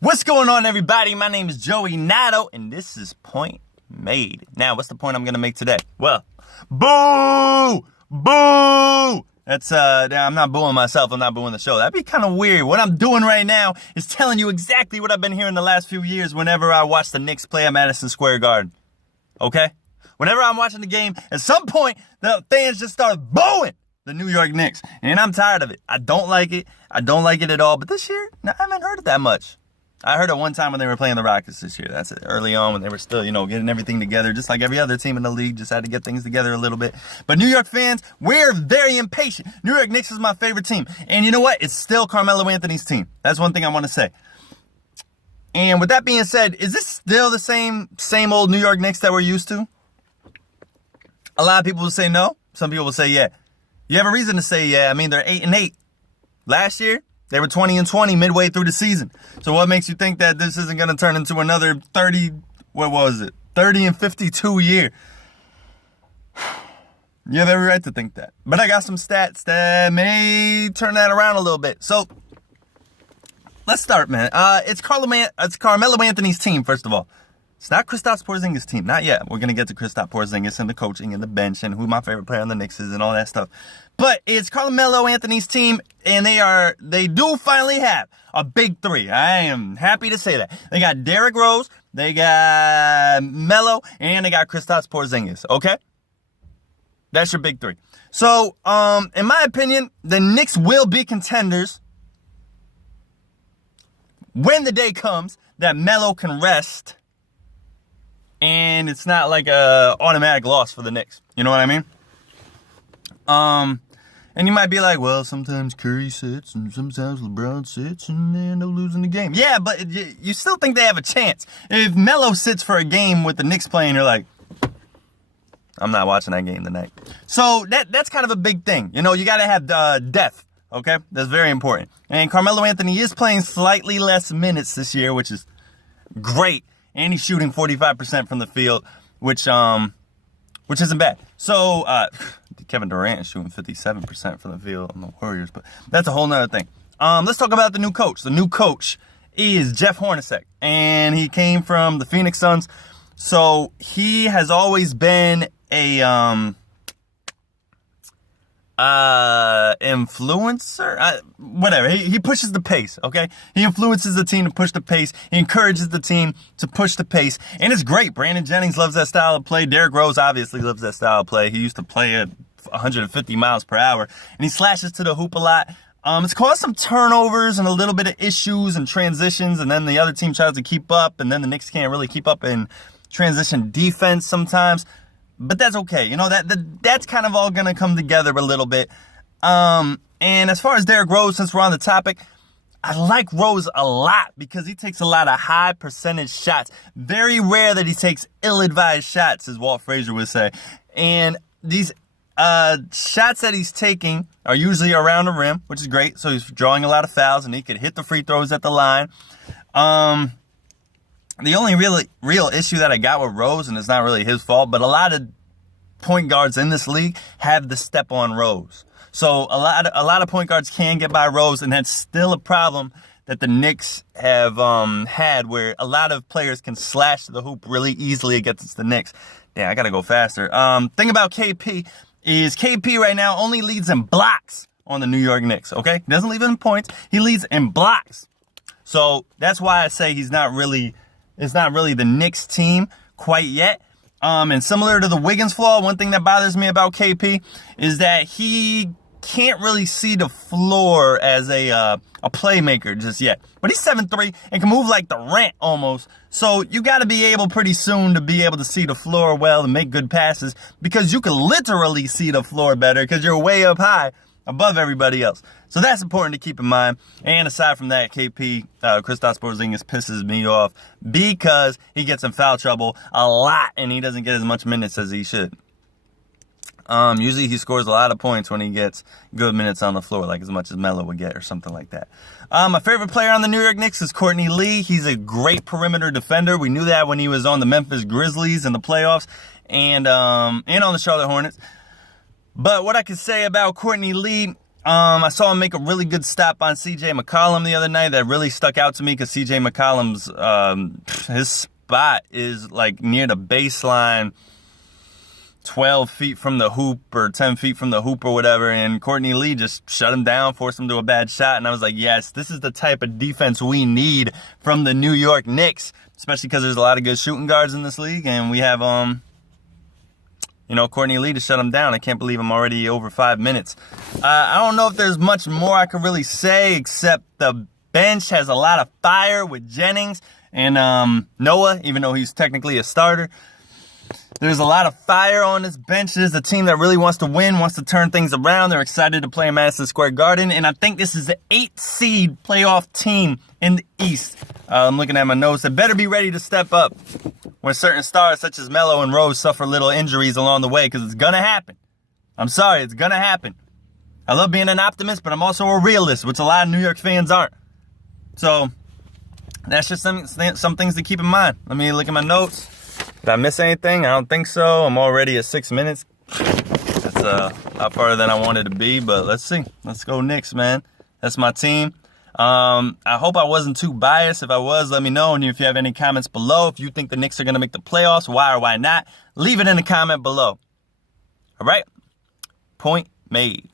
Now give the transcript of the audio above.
What's going on, everybody? My name is Joey Nato, and this is Point Made. Now, what's the point I'm going to make today? Well, boo! Boo! That's, I'm not booing myself. I'm not booing the show. That'd be kind of weird. What I'm doing right now is telling you exactly what I've been hearing the last few years whenever I watch the Knicks play at Madison Square Garden. Okay? Whenever I'm watching the game, at some point, the fans just start booing the New York Knicks. And I'm tired of it. I don't like it. I don't like it at all. But this year, I haven't heard it that much. I heard it one time when they were playing the Rockets this year. That's it. Early on when they were still, getting everything together, just like every other team in the league, just had to get things together a little bit. But New York fans, we're very impatient. New York Knicks is my favorite team. And you know what? It's still Carmelo Anthony's team. That's one thing I want to say. And with that being said, is this still the same old New York Knicks that we're used to? A lot of people will say no. Some people will say yeah. You have a reason to say yeah. I mean, they're 8-8. Last year, they were 20-20 midway through the season. So what makes you think that this isn't going to turn into another 30-52 year? You have every right to think that. But I got some stats that may turn that around a little bit. So let's start, man. It's Carmelo Anthony's team, first of all. It's not Kristaps Porzingis' team. Not yet. We're going to get to Kristaps Porzingis and the coaching and the bench and who my favorite player on the Knicks is and all that stuff. But it's Carmelo Anthony's team, and they do finally have a big three. I am happy to say that. They got Derrick Rose, they got Melo, and they got Kristaps Porzingis, okay? That's your big three. So, in my opinion, the Knicks will be contenders when the day comes that Melo can rest. And it's not like a automatic loss for the Knicks. You know what I mean? And you might be like, well, sometimes Curry sits and sometimes LeBron sits and they end up losing the game. Yeah, but you still think they have a chance. If Melo sits for a game with the Knicks playing, you're like, I'm not watching that game tonight. So that's kind of a big thing. You got to have depth. Okay? That's very important. And Carmelo Anthony is playing slightly less minutes this year, which is great. And he's shooting 45% from the field, which isn't bad. So, Kevin Durant is shooting 57% from the field on the Warriors, but that's a whole nother thing. Let's talk about the new coach. The new coach is Jeff Hornacek, and he came from the Phoenix Suns. So he has always been a influencer, whatever. He pushes the pace, okay? He influences the team to push the pace. He encourages the team to push the pace. And it's great. Brandon Jennings loves that style of play. Derrick Rose obviously loves that style of play. He used to play at 150 miles per hour. And he slashes to the hoop a lot. It's caused some turnovers and a little bit of issues and transitions. And then the other team tries to keep up. And then the Knicks can't really keep up in transition defense sometimes. But that's okay. That's kind of all going to come together a little bit. And as far as Derrick Rose, since we're on the topic, I like Rose a lot because he takes a lot of high percentage shots. Very rare that he takes ill-advised shots, as Walt Frazier would say. And these shots that he's taking are usually around the rim, which is great. So he's drawing a lot of fouls, and he could hit the free throws at the line. The only real issue that I got with Rose, and it's not really his fault, but a lot of point guards in this league have the step on Rose. So a lot of point guards can get by Rose, and that's still a problem that the Knicks have had, where a lot of players can slash the hoop really easily against the Knicks. Damn, I gotta go faster. Thing about KP is KP right now only leads in blocks on the New York Knicks. Okay, he doesn't lead in points. He leads in blocks. So that's why I say it's not really the Knicks team quite yet. And similar to the Wiggins flaw, one thing that bothers me about KP is that he can't really see the floor as a playmaker just yet. But he's 7'3" and can move like Durant almost. So you got to be able pretty soon to be able to see the floor well and make good passes, because you can literally see the floor better because you're way up high above everybody else. So that's important to keep in mind. And aside from that, KP, Kristaps Porzingis, pisses me off because he gets in foul trouble a lot and he doesn't get as much minutes as he should. Usually he scores a lot of points when he gets good minutes on the floor, like as much as Melo would get or something like that. My favorite player on the New York Knicks is Courtney Lee. He's a great perimeter defender. We knew that when he was on the Memphis Grizzlies in the playoffs and on the Charlotte Hornets. But what I can say about Courtney Lee, I saw him make a really good stop on CJ McCollum the other night. That really stuck out to me because CJ McCollum's his spot is like near the baseline, 12 feet from the hoop or 10 feet from the hoop or whatever, and Courtney Lee just shut him down, forced him to a bad shot, and I was like, yes, this is the type of defense we need from the New York Knicks, especially because there's a lot of good shooting guards in this league, and we have, Courtney Lee to shut him down. I can't believe I'm already over 5 minutes. I don't know if there's much more I could really say, except the bench has a lot of fire with Jennings and Noah, even though he's technically a starter. There's a lot of fire on this bench. There's a team that really wants to win, wants to turn things around. They're excited to play in Madison Square Garden. And I think this is the 8th seed playoff team in the East. I'm looking at my notes. They better be ready to step up when certain stars such as Melo and Rose suffer little injuries along the way, because it's going to happen. I'm sorry, it's going to happen. I love being an optimist, but I'm also a realist, which a lot of New York fans aren't. So that's just some things to keep in mind. Let me look at my notes. Did I miss anything? I don't think so. I'm already at 6 minutes. That's a lot farther than I wanted to be, but let's see. Let's go Knicks, man. That's my team. I hope I wasn't too biased. If I was, let me know. And if you have any comments below, if you think the Knicks are going to make the playoffs, why or why not, leave it in the comment below. All right? Point made.